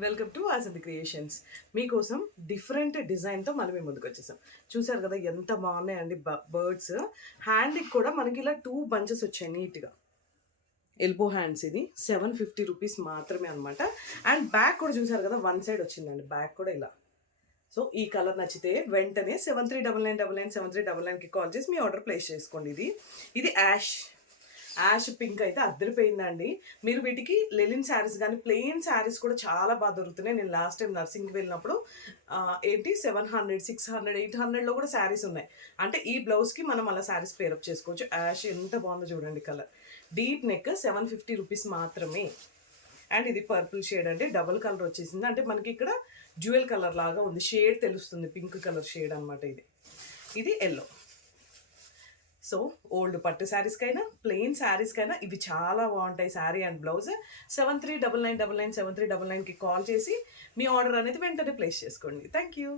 Welcome to Asanthi Creations. మీకోసం different డిజైన్తో మళ్ళీ మేము ముందుకు వచ్చేసాం. చూసారు కదా ఎంత బాగున్నాయండి బర్డ్స్. హ్యాండ్కి కూడా మనకి ఇలా 2 బంచెస్ వచ్చాయి నీట్గా. ఎల్బో హ్యాండ్స్, ఇది 750 రూపీస్ మాత్రమే అనమాట. అండ్ బ్యాక్ కూడా చూసారు కదా, 1 సైడ్ వచ్చిందండి బ్యాక్ కూడా ఇలా. సో ఈ కలర్ నచ్చితే వెంటనే 7399997399కి కాల్ చేసి మీ ఆర్డర్ ప్లేస్ చేసుకోండి. ఇది యాష్ పింక్ అయితే అద్దరిపోయిందండి. మీరు వీటికి లెలిన్ శారీస్ కానీ ప్లెయిన్ శారీస్ కూడా చాలా బాగా దొరుకుతున్నాయి. నేను లాస్ట్ టైం నర్సింగ్కి వెళ్ళినప్పుడు 700, 600, 800లో కూడా శారీస్ ఉన్నాయి. అంటే ఈ బ్లౌజ్కి మనం అలా శారీస్ పేరప్ చేసుకోవచ్చు. యాష్ ఎంత బాగుందో చూడండి కలర్. డీప్ నెక్ 750 రూపీస్ మాత్రమే. అండ్ ఇది పర్పుల్ షేడ్ అండి, డబుల్ కలర్ వచ్చేసింది. అంటే మనకి ఇక్కడ జ్యువెల్ కలర్ లాగా ఉంది, షేడ్ తెలుస్తుంది, పింక్ కలర్ షేడ్ అనమాట. ఇది ఎల్లో. సో ఓల్డ్ పట్టు శారీస్కైనా ప్లెయిన్ శారీస్కైనా ఇవి చాలా బాగుంటాయి. శారీ అండ్ బ్లౌజ్ 7399997399కి కాల్ చేసి మీ ఆర్డర్ అనేది వెంటనే ప్లేస్ చేసుకోండి. Thank you.